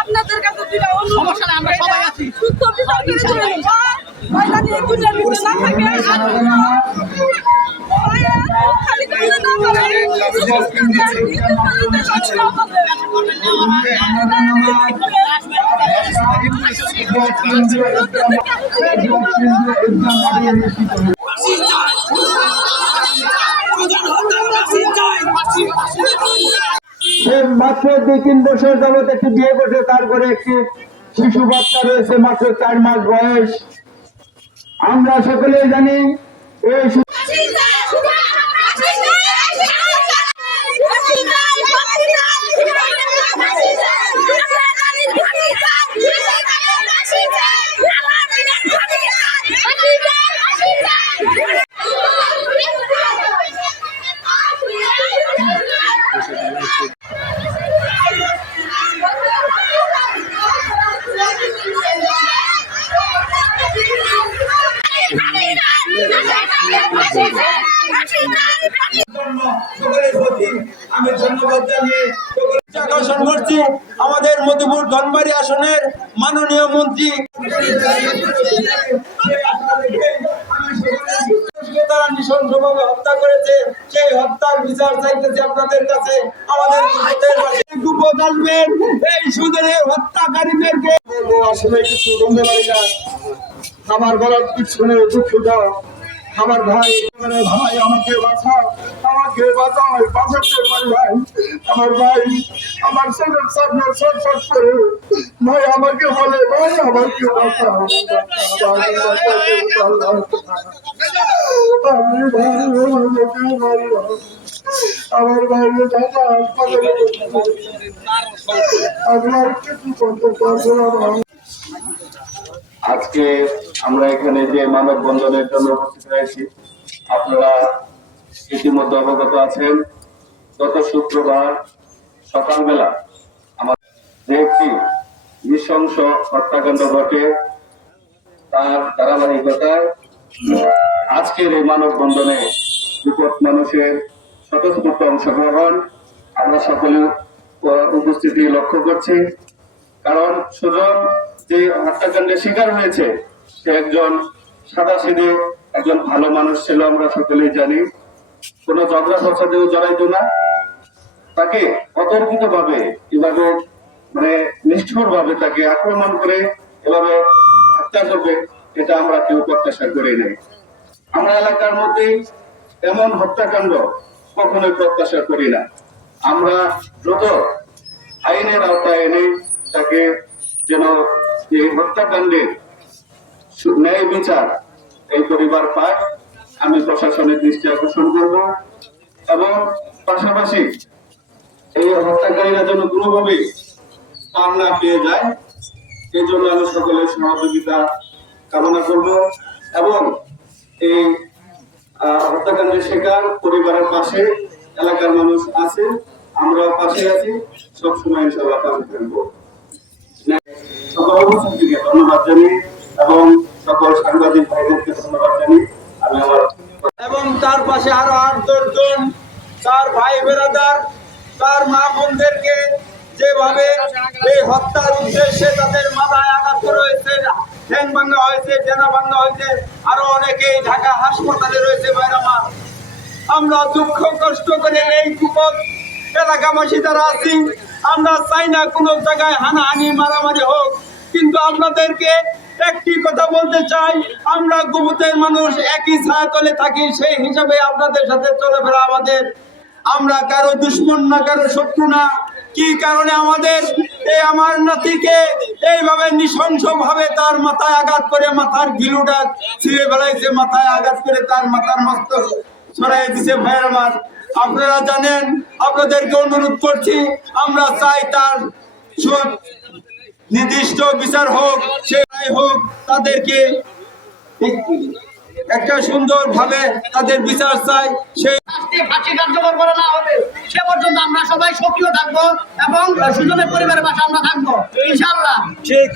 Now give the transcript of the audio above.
আপনাদের কাছে দুইটা সমস্যা নাই, আমরা সবাই আছি। সুস্থ বিচার করে দিবেন। ময়দানে দুনিয়ার ভিতরে না থাকে খালি করে না করে মাত্র 2-3 বছর যাবৎ একটি বিয়ে করছে, তারপরে একটি শিশু বাচ্চা রয়েছে মাত্র 4 মাস বয়স। আমরা সকলেই জানি এই আমি ধন্যবাদ জানিয়ে আকর্ষণ করছি আমাদের মধুপুর ধনবাড়ি আসনের মাননীয় মন্ত্রী তারা নৃশংসভাবে হত্যা করেছে, সেই হত্যার বিচার চাইতেছি আপনাদের কাছে। আমাদের আসবেন এই সুদের হত্যাকারীদেরকে আসলে কিছু বলতে পারি না, আমার বলার কিছু নেই, দুঃখ দাও আমার ভাই, ভাই আমাকে বাঁচাও, আমাকে বাঁচাও, বাঁচাতে পারি ভাই, আমার ভাই আমার চোখের সামনে ছটফট করে ভাই আমাকে বলে ভাই আমাকে বাঁচাও, আমার ভাই আপনার কিছু করতে পারবো না। আজকে আমরা এখানে যে মানববন্ধনের জন্য উপস্থিত হয়েছি, আপনারা ইতিমধ্যে অবগত আছেন, গত শুক্রবার সকালবেলা আমাদের যে একটি নৃশংস হত্যাকাণ্ড ঘটে, তার ধারাবাহিকতায় আজকের এই মানববন্ধনে বিপদ মানুষের স্বতঃস্ফূর্ত অংশগ্রহণ আমরা সকলে উপস্থিতি লক্ষ্য করছি। কারণ সুজন যে হত্যাকাণ্ডের শিকার হয়েছে সে একজন সাদাসিধে একজন ভালো মানুষ ছিল, আমরা সকলেই জানি। কোন ঝগড়া ফসাদেও জড়াইতো না, তাকে অতর্কিত ভাবে এভাবে নিষ্ঠুর ভাবে তাকে আক্রমণ করে এভাবে হত্যা করবে, এটা আমরা কেউ প্রত্যাশা করি নাই। আমরা এলাকার মধ্যে এমন হত্যাকাণ্ড কখনোই প্রত্যাশা করি না। আমরা দ্রুত আইনের আওতায় এনে তাকে যেন এই হত্যাকাণ্ডের ন্যায় বিচার এই পরিবার পায়, আমি প্রশাসনের দৃষ্টি আকর্ষণ করব এবং পাশাপাশি এই হত্যাকারীরা যেন কোনোভাবে পার না পেয়ে যায় এই জন্য আমি সকলের সহযোগিতা কামনা করব এবং এই হত্যাকাণ্ডের শিকার পরিবারের পাশে এলাকার মানুষ আছে, আমরা পাশে আছি, সবসময় ইনশাআল্লাহ পাশে থাকবো। সকল উপস্থিতিকে ধন্যবাদ জানিয়ে এবং সকল সাংবাদিক ভাইদেরকে ধন্যবাদ জানিয়ে আমি আমার এবং তার পাশে আরো 8-10 জন তার ভাই বেরাদার তার মা বোনদেরকে যেভাবে এই হত্যার উদ্দেশ্যে তাদের মাথায় আঘাত রয়েছে, ঠ্যাং ভাঙা হয়েছে, ডেনা ভাঙা হয়েছে, আরো অনেকেই ঢাকা হাসপাতালে রয়েছে। ভাইরামা, আমরা দুঃখ কষ্ট করে এই কুপদ এলাকাবাসী যারা আছি, আমরা চাই না কোনো জায়গায় হানাহানি মারামারি হোক, কিন্তু আপনাদেরকে একটি কথা বলতে চাই, আমরা গুমুতের মানুষ একই ছায়াতলে থাকি, সেই হিসাবে আপনাদের সাথে চলাফেরা আমাদের। আমরা কারো দুশ্মন না, কারো শত্রু না। কি কারণে আমাদের এই আমার নাতিকে এইভাবে নৃশংস ভাবে তার মাথায় আঘাত করে মাথার গিলুটা ছিঁড়ে ফেলাইছে, মাথায় আঘাত করে তার মাথার মস্তক ছড়াই দিছে। ভাইয়ের আমার, আপনারা জানেন, আপনাদেরকে অনুরোধ করছি, আমরা চাই তার নির্দিষ্ট বিচার হোক, সেটাই হোক, তাদেরকে একটা সুন্দর ভাবে তাদের বিচার চাই। সেই ফাঁসি কার্যকর করা না হবে সে পর্যন্ত আমরা সবাই সক্রিয় থাকবো এবং সুজনের পরিবারের পাশে আমরা থাকবো ইনশাআল্লাহ। ঠিক